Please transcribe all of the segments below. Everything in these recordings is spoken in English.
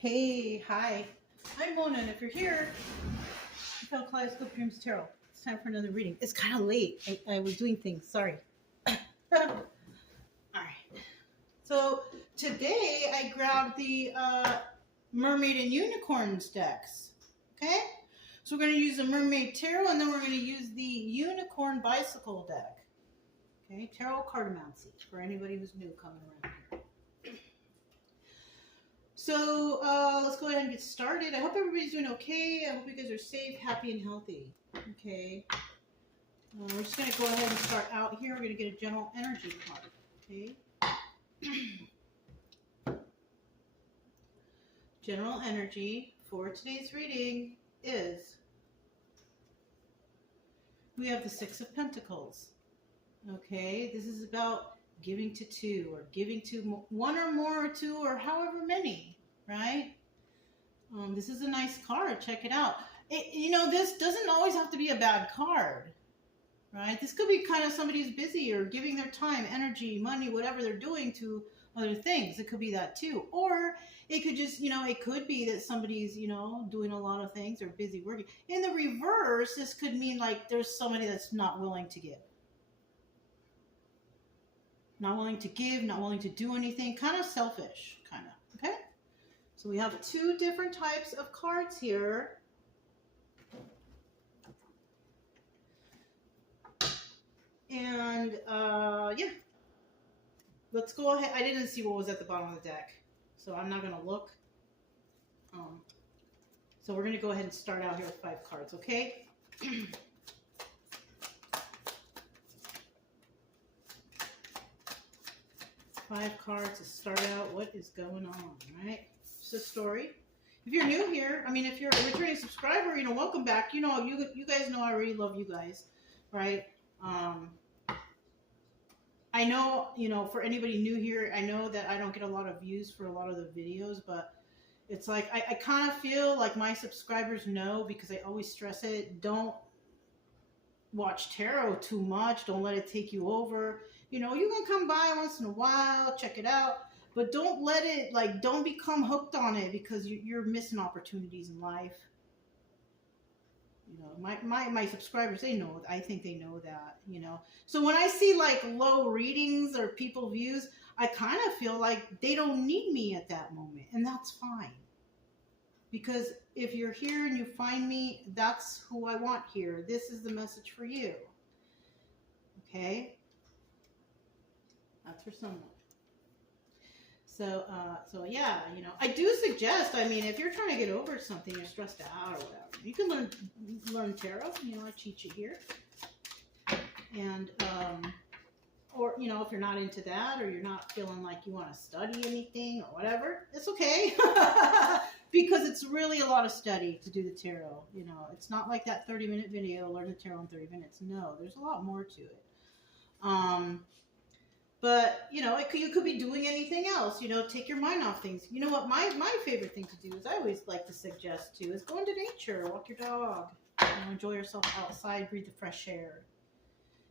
Hey, hi. I'm Mona, and if you're here, you found Kaleidoscope Dreams Tarot. It's time for another reading. It's kind of late. I was doing things. Sorry. All right. So today I grabbed the Mermaid and Unicorns decks. Okay? So we're going to use the Mermaid Tarot, and then we're going to use the Unicorn Bicycle deck. Okay? Tarot Cartomancy for anybody who's new coming around here. So let's go ahead and get started. I hope everybody's doing okay. I hope you guys are safe, happy, and healthy. Okay. We're just going to go ahead and start out here. We're going to get a general energy card. Okay. General energy for today's reading is we have the Six of Pentacles. Okay. This is about giving to two, or giving to one or more, or two, or however many, right? This is a nice card. Check it out. This doesn't always have to be a bad card, right? This could be kind of somebody who's busy or giving their time, energy, money, whatever they're doing to other things. It could be that too. Or it could just, it could be that somebody's, doing a lot of things or busy working. In the reverse, this could mean like there's somebody that's not willing to give. Not willing to give, not willing to do anything, kind of selfish, kind of, okay? So we have two different types of cards here. And, yeah. Let's go ahead. I didn't see what was at the bottom of the deck, so I'm not going to look. So we're going to go ahead and start out here with 5 cards, okay? 5 cards to start out. What is going on, right? It's a story. If you're new here, if you're a returning subscriber, welcome back. You guys know I really love you guys, right? I know, for anybody new here, I know that I don't get a lot of views for a lot of the videos, but it's like I kind of feel like my subscribers know, because I always stress it. Don't watch tarot too much. Don't let it take you over. You can come by once in a while, check it out, but don't let it, don't become hooked on it, because you're missing opportunities in life. My subscribers, they know, I think they know that, So when I see low readings or people views, I kind of feel like they don't need me at that moment, and that's fine. Because if you're here and you find me, that's who I want here. This is the message for you. Okay? That's for someone. So yeah, I do suggest, if you're trying to get over something, you're stressed out or whatever, you can learn tarot. I teach it here. And, or, if you're not into that, or you're not feeling like you want to study anything or whatever, it's okay. Because it's really a lot of study to do the tarot. It's not like that 30-minute video, learn the tarot in 30 minutes. No, there's a lot more to it. But, you could be doing anything else, take your mind off things. You know what my favorite thing to do is, I always like to suggest too, is go into nature, walk your dog, enjoy yourself outside, breathe the fresh air.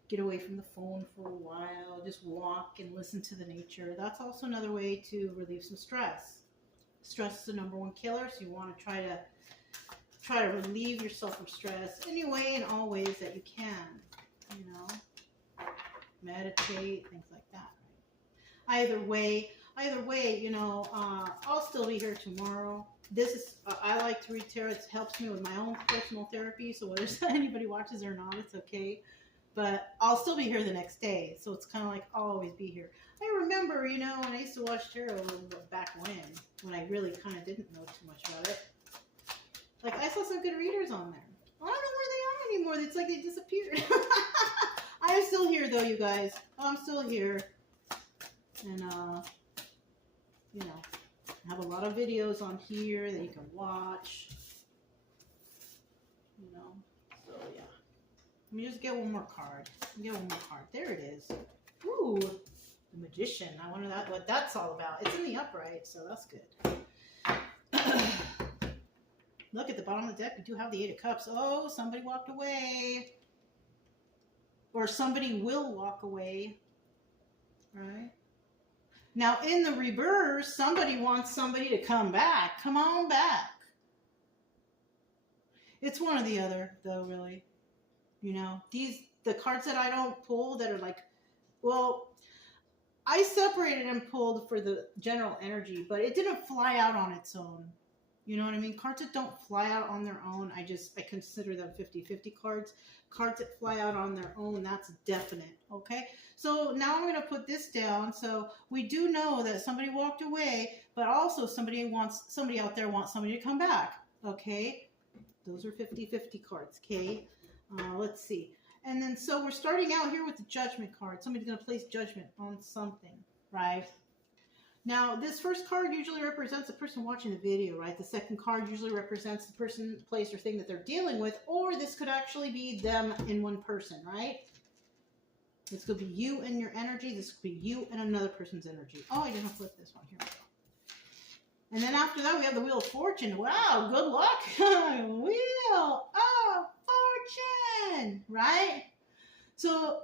Get away from the phone for a while, just walk and listen to the nature. That's also another way to relieve some stress. Stress is the #1 killer, so you want to try to relieve yourself from stress any way and all ways that you can, meditate, things like that. Right? Either way, I'll still be here tomorrow. This is, I like to read tarot. It helps me with my own personal therapy, so whether anybody watches or not, it's okay. But I'll still be here the next day, so it's kind of like I'll always be here. I remember, when I used to watch tarot back when I really kind of didn't know too much about it. I saw some good readers on there. I don't know where they are anymore. It's like they disappeared. I'm still here, though, you guys. I'm still here. And, I have a lot of videos on here that you can watch. So, yeah. Let me just get one more card. There it is. Ooh, the Magician. I wonder what that's all about. It's in the upright, so that's good. Look at the bottom of the deck. We do have the 8 of Cups. Oh, somebody walked away. Or somebody will walk away. Right? Now, in the reverse, somebody wants somebody to come back. Come on back. It's one or the other, though, really. You know, the cards that I don't pull that are like, well, I separated and pulled for the general energy, but it didn't fly out on its own. You know what I mean? Cards that don't fly out on their own, I consider them 50-50 cards. Cards that fly out on their own, that's definite, okay? So now I'm going to put this down. So we do know that somebody walked away, but also somebody out there wants somebody to come back, okay? Those are 50-50 cards, okay? Let's see. And then, so we're starting out here with the judgment card. Somebody's going to place judgment on something, right? Now, this first card usually represents the person watching the video, right? The second card usually represents the person, place, or thing that they're dealing with, or this could actually be them in one person, right? This could be you and your energy. This could be you and another person's energy. Oh, I didn't flip this one. Here we go. And then after that, we have the Wheel of Fortune. Wow, good luck. Wheel of Fortune, right? So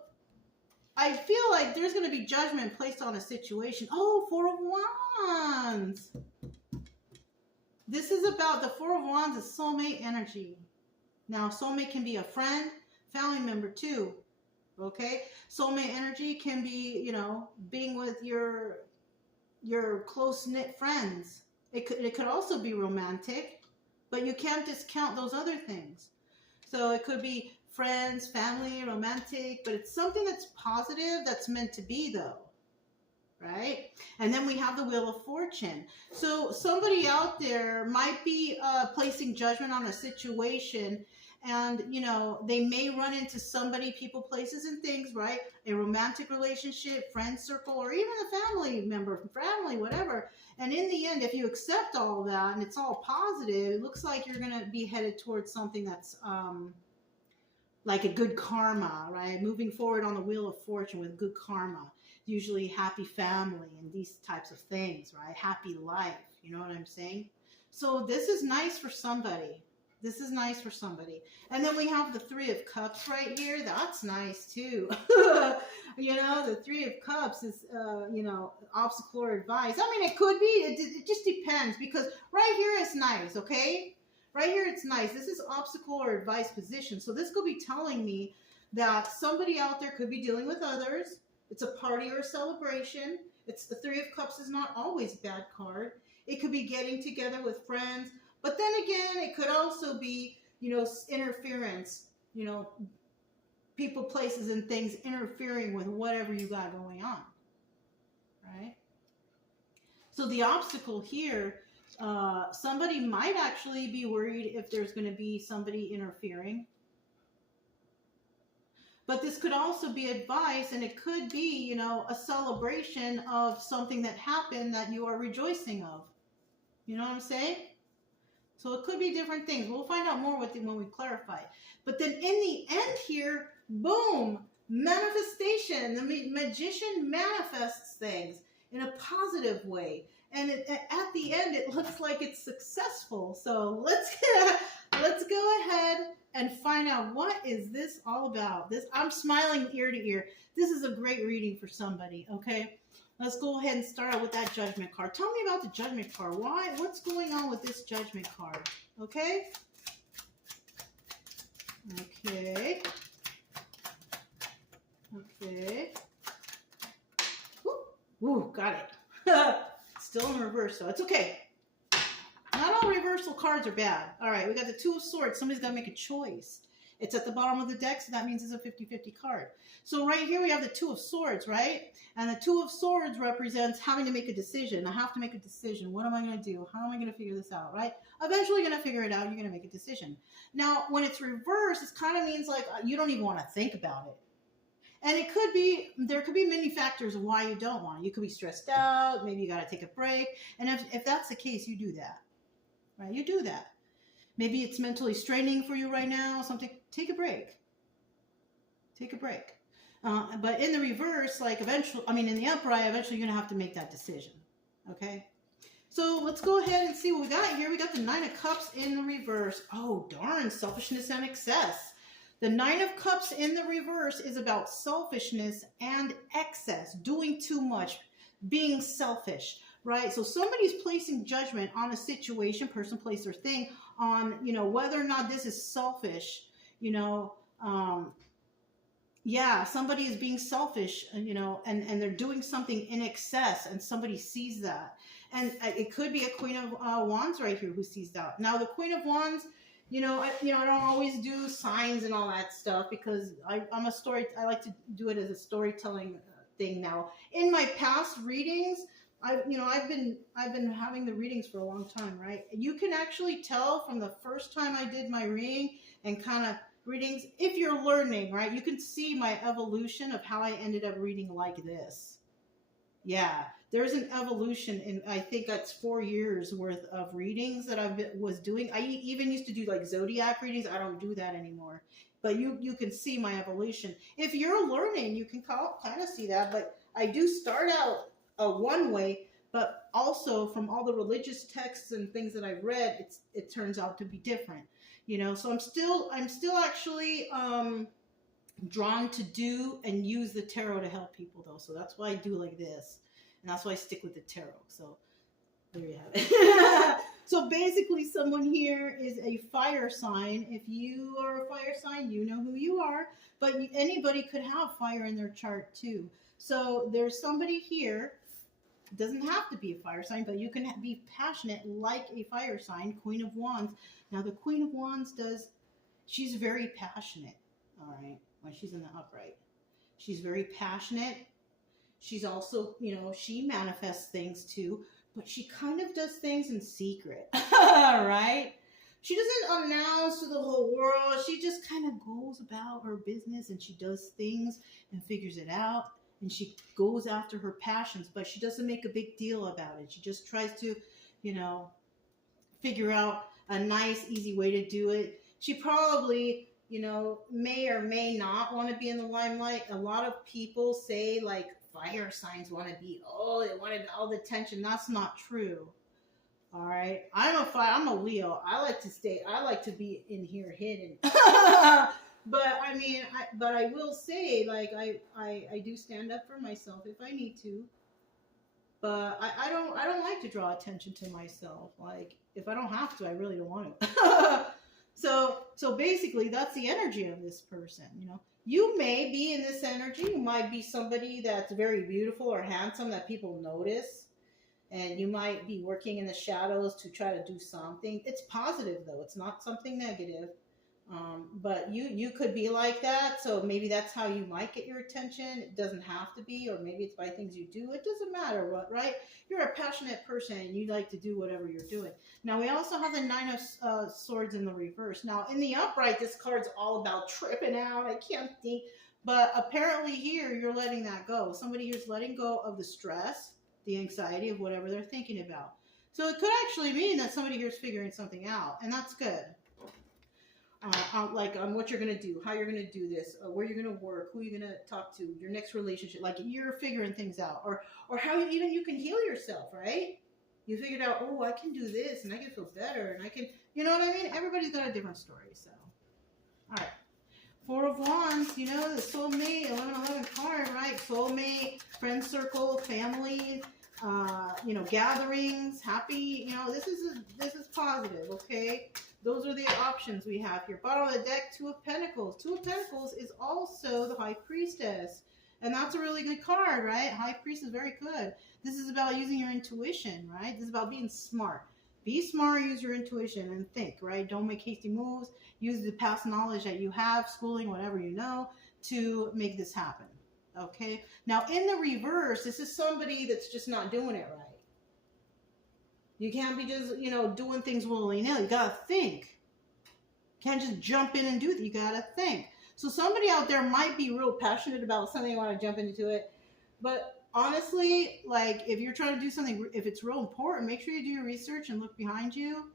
I feel like there's going to be judgment placed on a situation. Oh, Four of Wands. This is about the Four of Wands is soulmate energy. Now, soulmate can be a friend, family member too. Okay? Soulmate energy can be, you know, being with your close-knit friends. It could also be romantic, but you can't discount those other things. So it could be friends, family, romantic, but it's something that's positive, that's meant to be, though, right? And then we have the Wheel of Fortune. So somebody out there might be placing judgment on a situation, and, you know, they may run into somebody, people, places, and things, right? A romantic relationship, friend circle, or even a family member, family, whatever. And in the end, if you accept all of that and it's all positive, it looks like you're going to be headed towards something that's like a good karma, right? Moving forward on the Wheel of Fortune with good karma. Usually happy family and these types of things, right? Happy life, you know what I'm saying? So this is nice for somebody. This is nice for somebody. And then we have the Three of Cups right here. That's nice too. You know, the Three of Cups is, you know, obstacle or advice. I mean, it could be. It just depends, because right here it's nice, okay? Right here it's nice. This is obstacle or advice position. So this could be telling me that somebody out there could be dealing with others. It's a party or a celebration. It's the Three of Cups is not always a bad card. It could be getting together with friends. But then again, it could also be, you know, interference, you know, people, places, and things interfering with whatever you got going on, right? So the obstacle here, somebody might actually be worried if there's going to be somebody interfering. But this could also be advice, and it could be, you know, a celebration of something that happened that you are rejoicing of. You know what I'm saying? So it could be different things. We'll find out more with it when we clarify. But then in the end here, boom, manifestation. The magician manifests things in a positive way. And at the end, it looks like it's successful. So let's go ahead and find out, what is this all about? I'm smiling ear to ear. This is a great reading for somebody, okay? Let's go ahead and start out with that judgment card. Tell me about the judgment card. What's going on with this judgment card? Okay? Okay. Okay. Ooh, got it. Still in reverse, so it's okay. Not all reversal cards are bad. All right, we got the Two of Swords. Somebody's got to make a choice. It's at the bottom of the deck, so that means it's a 50-50 card. So right here we have the Two of Swords, right? And the Two of Swords represents having to make a decision. I have to make a decision. What am I going to do? How am I going to figure this out, right? Eventually you're going to figure it out. You're going to make a decision. Now, when it's reversed, it kind of means like you don't even want to think about it. And it could be, there could be many factors of why you don't want it. You could be stressed out. Maybe you got to take a break. And if that's the case, you do that, right? You do that. Maybe it's mentally straining for you right now, something. Take a break. Take a break. But in the reverse, like eventually, in the upright, eventually you're going to have to make that decision. Okay? So let's go ahead and see what we got here. We got the Nine of Cups in the reverse. Oh, darn, selfishness and excess. The Nine of Cups in the reverse is about selfishness and excess, doing too much, being selfish, right? So somebody's placing judgment on a situation, person, place, or thing on, whether or not this is selfish, yeah, somebody is being selfish, and they're doing something in excess, and somebody sees that. And it could be a Queen of Wands right here who sees that. Now, the Queen of Wands, I don't always do signs and all that stuff because I'm a story. I like to do it as a storytelling thing now. In my past readings, I've been having the readings for a long time, right? You can actually tell from the first time I did my reading and kind of readings, if you're learning, right, you can see my evolution of how I ended up reading like this. Yeah, there's an evolution in, I think that's 4 years worth of readings that was doing. I even used to do like zodiac readings. I don't do that anymore, but you can see my evolution. If you're learning, you can kind of see that, but I do start out one way, but also from all the religious texts and things that I've read, it turns out to be different. So I'm still actually drawn to do and use the tarot to help people though. So that's why I do like this. And that's why I stick with the tarot. So there you have it. So basically someone here is a fire sign. If you are a fire sign, you know who you are. But anybody could have fire in their chart too. So there's somebody here. It doesn't have to be a fire sign, but you can be passionate like a fire sign, Queen of Wands. Now, the Queen of Wands she's very passionate, all right, when she's in the upright. She's very passionate. She's also, she manifests things too, but she kind of does things in secret, right? She doesn't announce to the whole world. She just kind of goes about her business and she does things and figures it out. And she goes after her passions, but she doesn't make a big deal about it. She just tries to, figure out a nice, easy way to do it. She probably, may or may not want to be in the limelight. A lot of people say like fire signs want to be, they wanted all the attention. That's not true. All right. I'm a Leo. I like to be in here hidden. But I mean, I will say, like, I do stand up for myself if I need to. But I don't like to draw attention to myself. Like, if I don't have to, I really don't want to. So basically, that's the energy of this person. You may be in this energy. You might be somebody that's very beautiful or handsome that people notice, and you might be working in the shadows to try to do something. It's positive though. It's not something negative. But you could be like that, so maybe that's how you might get your attention. It doesn't have to be, or maybe it's by things you do. It doesn't matter what, right? You're a passionate person and you like to do whatever you're doing. Now we also have the Nine of Swords in the reverse. Now in the upright, this card's all about tripping out. I can't think, but apparently here you're letting that go. Somebody here's letting go of the stress, the anxiety of whatever they're thinking about. So it could actually mean that somebody here's figuring something out, and that's good. Like on what you're going to do, how you're going to do this, where you're going to work, who you're going to talk to, your next relationship. Like you're figuring things out, or how you can heal yourself, right? You figured out, I can do this and I can feel better and I can, you know what I mean? Everybody's got a different story. So, all right. Four of Wands, the soulmate, 1111 card, right? Soulmate, friend circle, family, gatherings, happy, this is positive, okay? Those are the options we have here. Bottom of the deck, Two of Pentacles. Two of Pentacles is also the High Priestess. And that's a really good card, right? High Priest is very good. This is about using your intuition, right? This is about being smart. Be smart, use your intuition, and think, right? Don't make hasty moves. Use the past knowledge that you have, schooling, whatever you know, to make this happen, okay? Now, in the reverse, this is somebody that's just not doing it right. You can't be just, doing things willy-nilly. You got to think. You can't just jump in and do it. You got to think. So somebody out there might be real passionate about something, you want to jump into it. But honestly, like, if you're trying to do something, if it's real important, make sure you do your research and look behind you.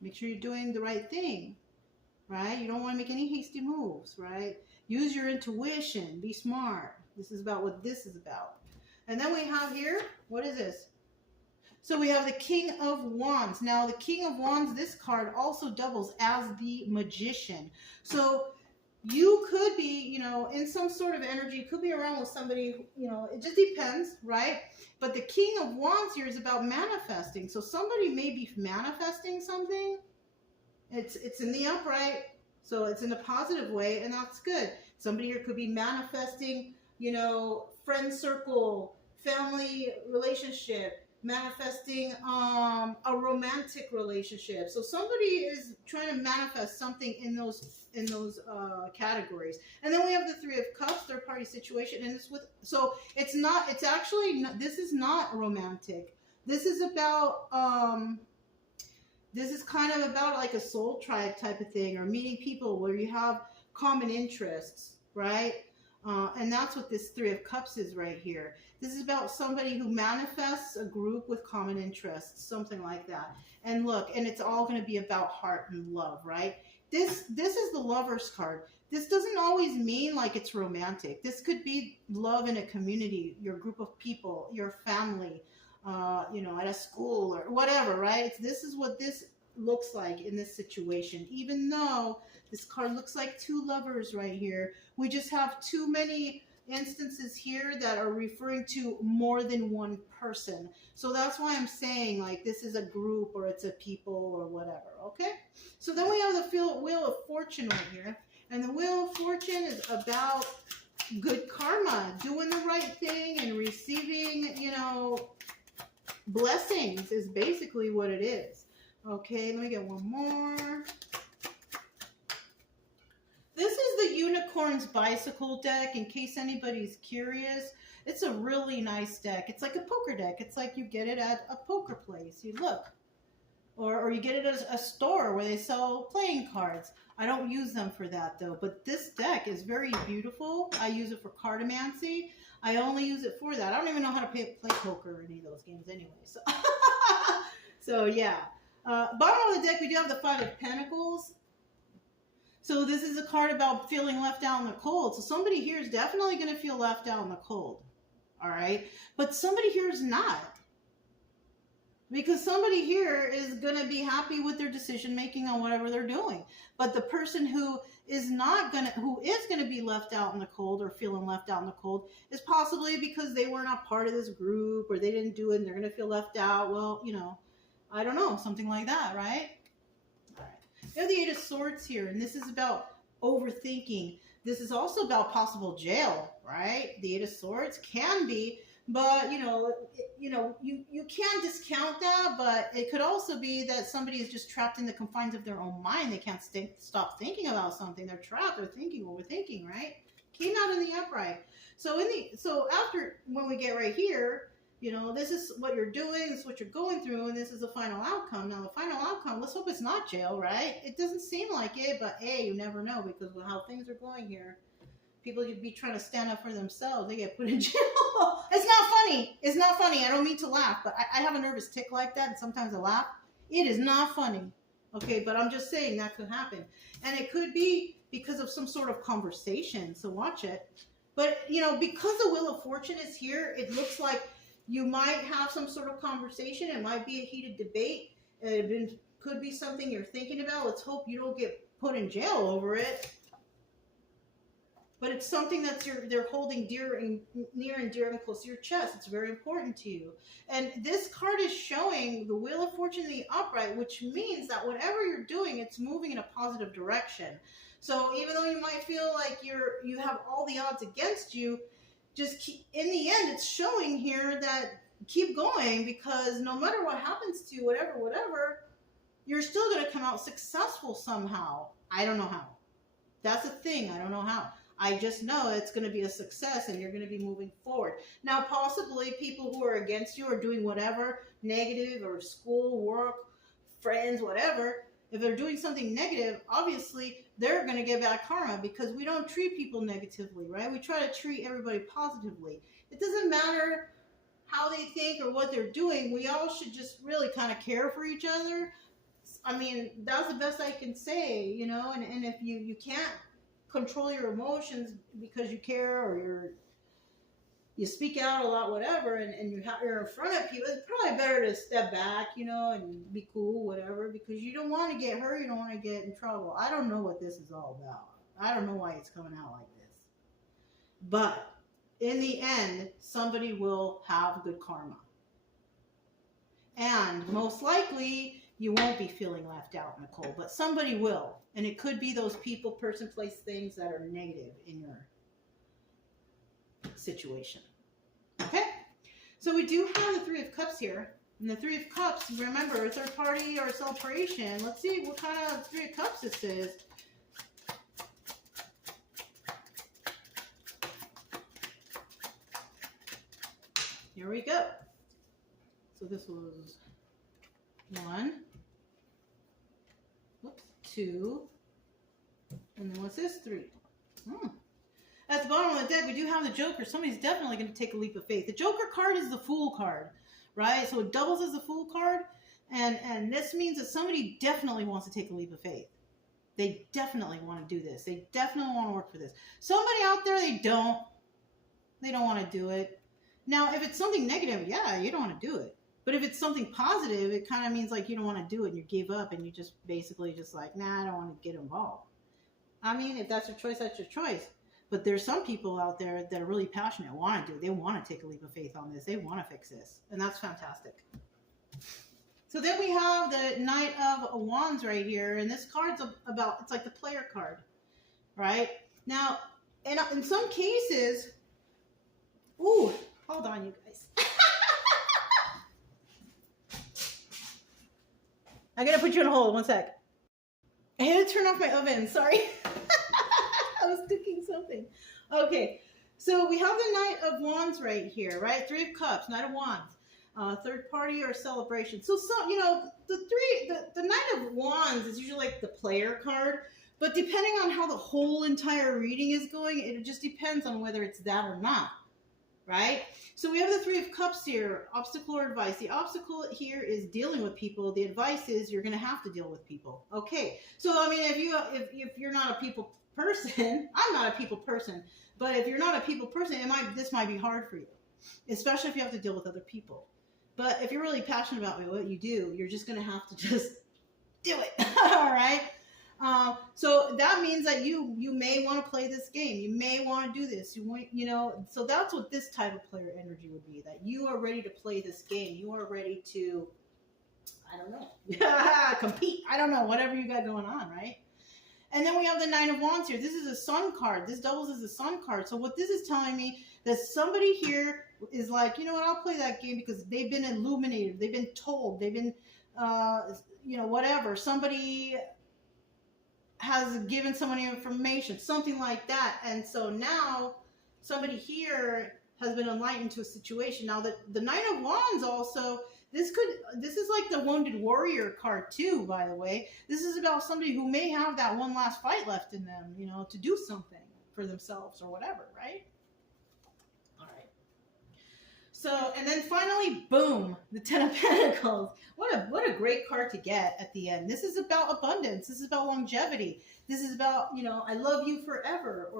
Make sure you're doing the right thing, right? You don't want to make any hasty moves, right? Use your intuition. Be smart. This is about what this is about. And then we have here, what is this? So we have the King of Wands. Now, the King of Wands, this card also doubles as the Magician. So you could be, you know, in some sort of energy, could be around with somebody, you know, it just depends, right? But the King of Wands here is about manifesting. So somebody may be manifesting something. It's in the upright, so it's in a positive way, and that's good. Somebody here could be manifesting, you know, friend circle, family relationship, manifesting a romantic relationship. So somebody is trying to manifest something in those categories. And then we have the Three of Cups, third party situation, and it's with, so it's not, it's actually not, this is not romantic. This is about this is kind of about like a soul tribe type of thing, or meeting people where you have common interests, right? And that's what this Three of Cups is right here. This is about somebody who manifests a group with common interests, something like that. And look, and it's all going to be about heart and love, right? This is the Lover's card. This doesn't always mean like it's romantic. This could be love in a community, your group of people, your family, you know, at a school or whatever, right? This is what this looks like in this situation. Even though this card looks like two lovers right here, we just have too many instances here that are referring to more than one person. So that's why I'm saying like this is a group or it's a people or whatever, okay? So then we have the Wheel of Fortune right here. And the Wheel of Fortune is about good karma, doing the right thing and receiving, you know, blessings is basically what it is. Okay, let me get one more. This is the Unicorn's Bicycle deck, in case anybody's curious. It's a really nice deck. It's like a poker deck. It's like you get it at a poker place. You look. Or you get it at a store where they sell playing cards. I don't use them for that though, but this deck is very beautiful. I use it for cartomancy. I only use it for that. I don't even know how to play poker or any of those games anyway. So, so yeah. Bottom of the deck, we do have the Five of Pentacles. So this is a card about feeling left out in the cold. So somebody here is definitely going to feel left out in the cold. All right. But somebody here is not. Because somebody here is going to be happy with their decision making on whatever they're doing. But the person who is going to be left out in the cold or feeling left out in the cold is possibly because they were not part of this group or they didn't do it and they're going to feel left out. Well, you know, I don't know, something like that, right? All right. We have the Eight of Swords here, and this is about overthinking. This is also about possible jail, right? The Eight of Swords can be. But, you can't discount that, but it could also be that somebody is just trapped in the confines of their own mind. They can't stop thinking about something. They're trapped. They're thinking, overthinking, right? Came out in the upright. So after, when we get right here, you know, this is what you're doing, this is what you're going through, and this is the final outcome. Now, the final outcome, let's hope it's not jail, right? It doesn't seem like it, but hey, you never know because of how things are going here. People would be trying to stand up for themselves. They get put in jail. It's not funny. It's not funny. I don't mean to laugh, but I have a nervous tick like that, and sometimes I laugh. It is not funny. Okay, but I'm just saying that could happen. And it could be because of some sort of conversation, so watch it. But, you know, because the Wheel of Fortune is here, it looks like you might have some sort of conversation. It might be a heated debate. It could be something you're thinking about. Let's hope you don't get put in jail over it. But it's something that they're holding near and dear and close to your chest. It's very important to you. And this card is showing the Wheel of Fortune in the upright, which means that whatever you're doing, it's moving in a positive direction. So even though you might feel like you have all the odds against you, just in the end, it's showing here that keep going, because no matter what happens to you, whatever, you're still going to come out successful somehow. I don't know how. That's the thing. I don't know how. I just know it's going to be a success and you're going to be moving forward. Now, possibly people who are against you are doing whatever, negative or school, work, friends, whatever. If they're doing something negative, obviously they're going to get back karma, because we don't treat people negatively, right? We try to treat everybody positively. It doesn't matter how they think or what they're doing. We all should just really kind of care for each other. I mean, that's the best I can say, you know, and if you can't control your emotions because you care, or you speak out a lot, whatever, and you're in front of people, it's probably better to step back, you know, and be cool, whatever, because you don't want to get hurt, you don't want to get in trouble. I don't know what this is all about. I don't know why it's coming out like this. But in the end, somebody will have good karma. And most likely, you won't be feeling left out, Nicole, but somebody will. And it could be those people, person, place, things that are negative in your situation. Okay? So we do have the Three of Cups here. And the Three of Cups, remember, third party or celebration. Let's see what kind of Three of Cups this is. Here we go. So this was 1, whoops, 2, and then what's this? 3. At the bottom of the deck, we do have the Joker. Somebody's definitely going to take a leap of faith. The Joker card is the Fool card, right? So it doubles as the Fool card, and this means that somebody definitely wants to take a leap of faith. They definitely want to do this. They definitely want to work for this. Somebody out there, they don't want to do it. Now, if it's something negative, yeah, you don't want to do it. But if it's something positive, it kind of means like you don't want to do it and you gave up and you just basically just like, nah, I don't want to get involved. I mean, if that's your choice, that's your choice. But there's some people out there that are really passionate, want to do it. They want to take a leap of faith on this. They want to fix this. And that's fantastic. So then we have the Knight of Wands right here. And this card's about, it's like the player card, right? Now, in some cases, ooh, hold on, you guys. I gotta put you on hold, 1 sec. I had to turn off my oven, sorry. I was cooking something. Okay, so we have the Knight of Wands right here, right? Three of Cups, Knight of Wands. Third party or celebration. So you know, the Knight of Wands is usually like the player card, but depending on how the whole entire reading is going, it just depends on whether it's that or not. Right? So we have the Three of Cups here, obstacle or advice. The obstacle here is dealing with people. The advice is you're going to have to deal with people. Okay. So, I mean, if you're not a people person, I'm not a people person, but if you're not a people person, this might be hard for you, especially if you have to deal with other people. But if you're really passionate about what you do, you're just going to have to just do it. All right? So that means that you may want to play this game. You may want to do this. You know, so that's what this type of player energy would be, that you are ready to play this game. You are ready to, I don't know, compete. I don't know, whatever you got going on, right? And then we have the Nine of Wands here. This is a Sun card. This doubles as a Sun card. So what this is telling me, that somebody here is like, you know what, I'll play that game because they've been illuminated. They've been told. They've been, you know, whatever. Somebody has given somebody information, something like that. And so now somebody here has been enlightened to a situation. Now the Knight of Wands also, this is like the Wounded Warrior card too, by the way. This is about somebody who may have that one last fight left in them, you know, to do something for themselves or whatever, right? All right. So, and then finally, boom, the Ten of Pentacles. What a great card to get at the end. This is about abundance. This is about longevity. This is about, you know, I love you forever,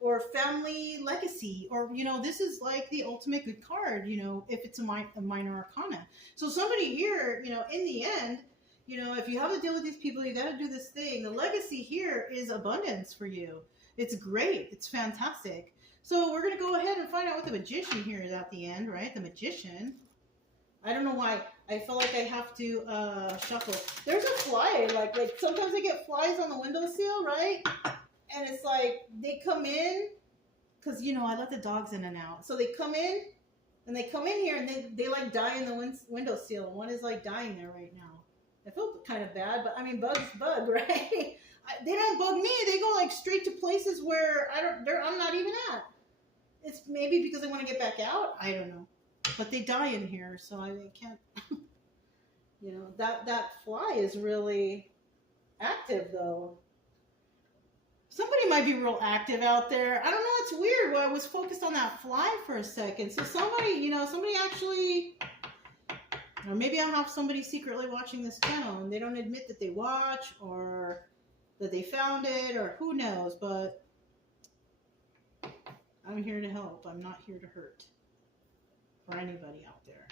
or family legacy, or, you know, this is like the ultimate good card, you know, if it's a minor arcana. So somebody here, you know, in the end, you know, if you have to deal with these people, you got to do this thing. The legacy here is abundance for you. It's great. It's fantastic. So we're going to go ahead and find out what the Magician here is at the end, right? The Magician. I don't know why. I feel like I have to shuffle. There's a fly. Like sometimes I get flies on the windowsill, right? And it's like they come in because, you know, I let the dogs in and out. So they come in and they come in here and they like die in the windowsill. One is like dying there right now. I feel kind of bad, but I mean, bugs bug, right? They don't bug me. They go like straight to places where I'm not even at. It's maybe because they want to get back out. I don't know. But they die in here, so I can't, you know, that fly is really active, though. Somebody might be real active out there. I don't know, it's weird. Well, I was focused on that fly for a second. So somebody, you know, somebody actually, or maybe I have somebody secretly watching this channel and they don't admit that they watch or that they found it or who knows, but I'm here to help. I'm not here to hurt. For anybody out there.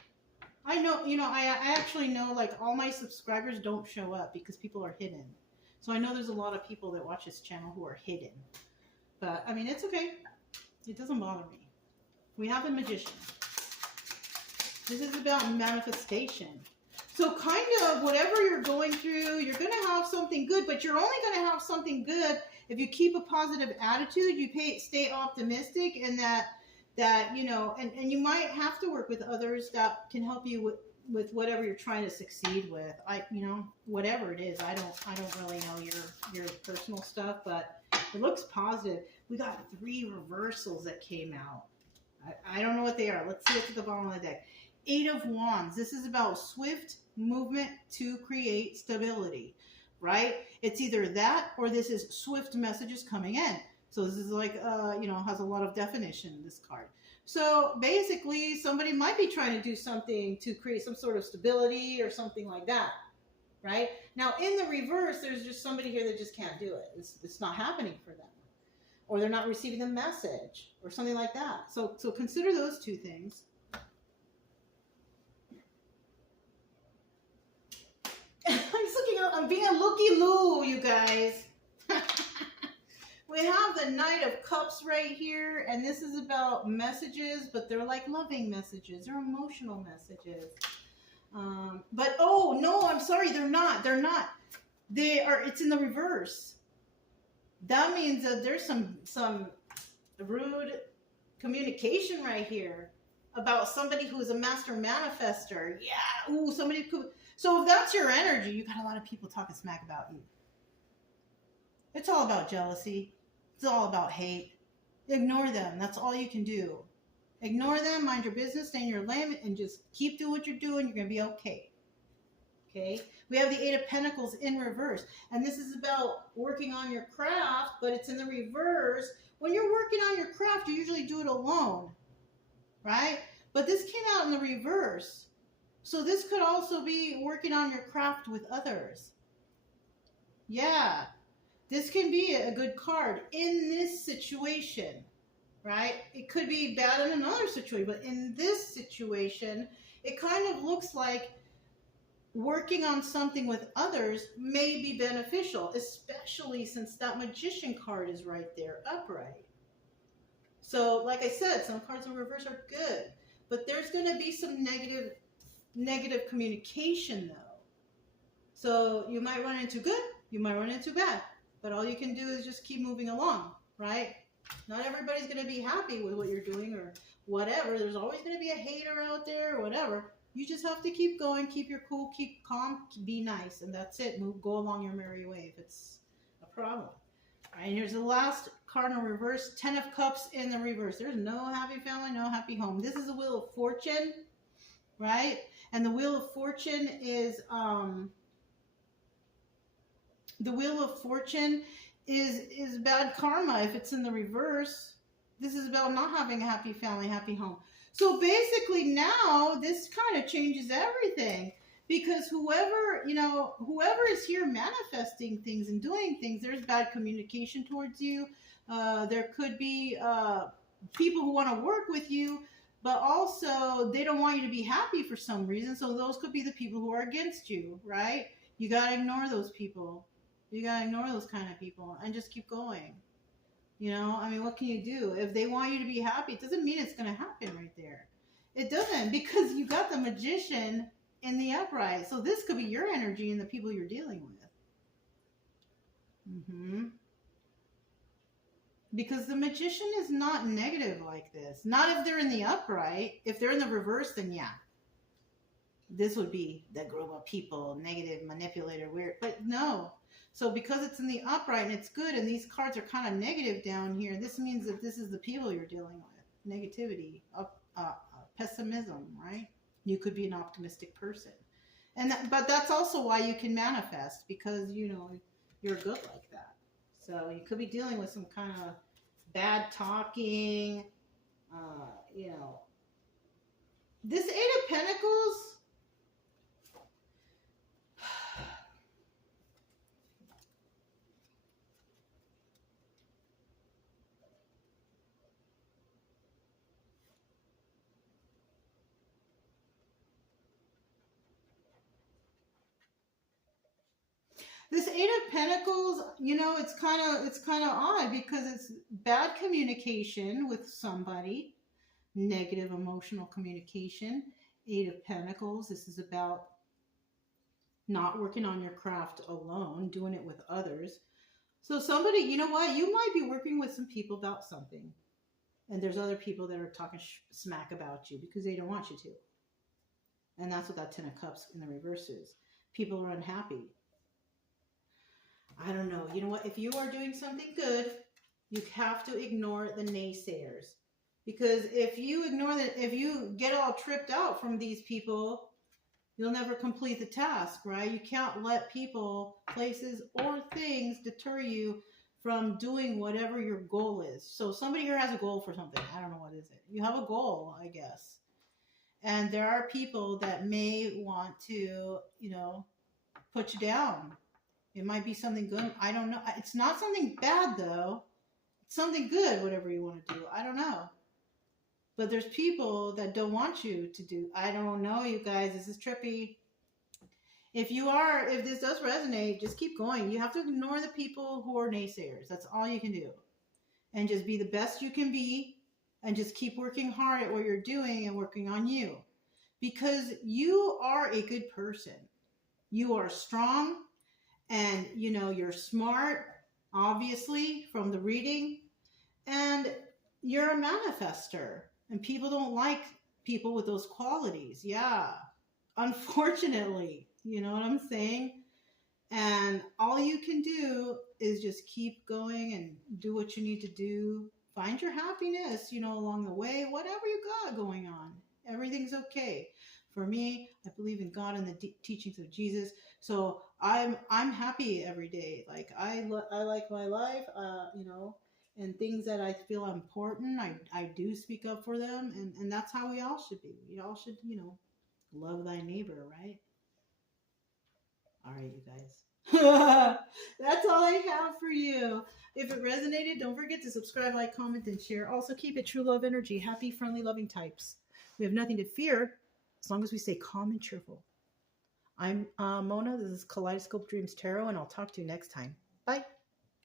I know, you know, I actually know like all my subscribers don't show up because people are hidden. So I know there's a lot of people that watch this channel who are hidden. But, I mean, it's okay. It doesn't bother me. We have a magician. This is about manifestation. So kind of whatever you're going through, you're going to have something good, but you're only going to have something good if you keep a positive attitude, you stay optimistic, and that you know, and you might have to work with others that can help you with whatever you're trying to succeed with. You know, whatever it is. I don't really know your personal stuff, but it looks positive. We got 3 reversals that came out. I don't know what they are. Let's see what's at the bottom of the deck. 8 of Wands. This is about swift movement to create stability, right? It's either that or this is swift messages coming in. So this is like, you know, has a lot of definition, this card. So basically, somebody might be trying to do something to create some sort of stability or something like that, right? Now, in the reverse, there's just somebody here that just can't do it. It's not happening for them. Or they're not receiving the message, or something like that. So consider those 2 things. I'm just looking up. I'm being a looky-loo, you guys. We have the Knight of Cups right here, and this is about messages, but they're like loving messages. They're emotional messages. But oh no, I'm sorry, they're not. They're not. They are. It's in the reverse. That means that there's some rude communication right here about somebody who is a master manifester. Yeah, ooh, somebody could. So if that's your energy, you got a lot of people talking smack about you. It's all about jealousy. It's all about hate. Ignore them. That's all you can do. Ignore them, mind your business, stay in your lane, and just keep doing what you're doing. You're going to be okay. Okay? We have the 8 of Pentacles in reverse. And this is about working on your craft, but it's in the reverse. When you're working on your craft, you usually do it alone. Right? But this came out in the reverse. So this could also be working on your craft with others. Yeah. This can be a good card in this situation. Right? It could be bad in another situation, but in this situation, it kind of looks like working on something with others may be beneficial, especially since that Magician card is right there, upright. So, like I said, some cards in reverse are good, but there's going to be some negative communication, though. So you might run into good, you might run into bad, but all you can do is just keep moving along, right? Not everybody's going to be happy with what you're doing or whatever. There's always going to be a hater out there or whatever. You just have to keep going, keep your cool, keep calm, be nice, and that's it. Go along your merry way if it's a problem. All right, and here's the last card in reverse, 10 of Cups in the reverse. There's no happy family, no happy home. This is the Wheel of Fortune, right? And the Wheel of Fortune is, bad karma if it's in the reverse. This is about not having a happy family, happy home. So basically now this kind of changes everything, because whoever is here manifesting things and doing things, there's bad communication towards you. There could be people who want to work with you, but also they don't want you to be happy for some reason. So those could be the people who are against you, right? You got to ignore those people. You got to ignore those kind of people and just keep going. You know, I mean, what can you do? If they want you to be happy, it doesn't mean it's going to happen right there. It doesn't, because you got the Magician in the upright. So this could be your energy and the people you're dealing with. Because the Magician is not negative like this. Not if they're in the upright. If they're in the reverse, then yeah. This would be the group of people, negative, manipulator, weird. But no. So because it's in the upright and it's good, and these cards are kind of negative down here, this means that this is the people you're dealing with. Negativity, pessimism, right? You could be an optimistic person. But that's also why you can manifest, because, you know, you're good like that. So you could be dealing with some kind of bad talking, you know. This 8 of Pentacles, This Eight of Pentacles, it's kind of odd because it's bad communication with somebody, negative emotional communication. Eight of Pentacles, this is about not working on your craft alone, doing it with others. So somebody, you know what? You might be working with some people about something, and there's other people that are talking smack about you because they don't want you to. And that's what that Ten of Cups in the reverse is. People are unhappy. I don't know. You know what? If you are doing something good, you have to ignore the naysayers. Because if you ignore that, if you get all tripped out from these people, you'll never complete the task, right? You can't let people, places, or things deter you from doing whatever your goal is. So somebody here has a goal for something. I don't know what is it. You have a goal, I guess. And there are people that may want to, put you down. It might be something good. I don't know. It's not something bad, though. It's something good, whatever you want to do. I don't know. But there's people that don't want you to do. I don't know, you guys. This is trippy. If this does resonate, just keep going. You have to ignore the people who are naysayers. That's all you can do. And just be the best you can be. And just keep working hard at what you're doing and working on you. Because you are a good person. You are strong. And, you're smart, obviously, from the reading. And you're a manifester. And people don't like people with those qualities. Yeah. Unfortunately, you know what I'm saying? And all you can do is just keep going and do what you need to do. Find your happiness, along the way, whatever you got going on. Everything's okay. For me, I believe in God and the teachings of Jesus. So I'm happy every day. Like I like my life, and things that I feel important, I do speak up for them, and that's how we all should be. We all should, love thy neighbor, right? All right, you guys. That's all I have for you. If it resonated, don't forget to subscribe, like, comment, and share. Also, keep it true love energy. Happy, friendly, loving types. We have nothing to fear as long as we stay calm and cheerful. I'm Mona. This is Kaleidoscope Dreams Tarot, and I'll talk to you next time. Bye.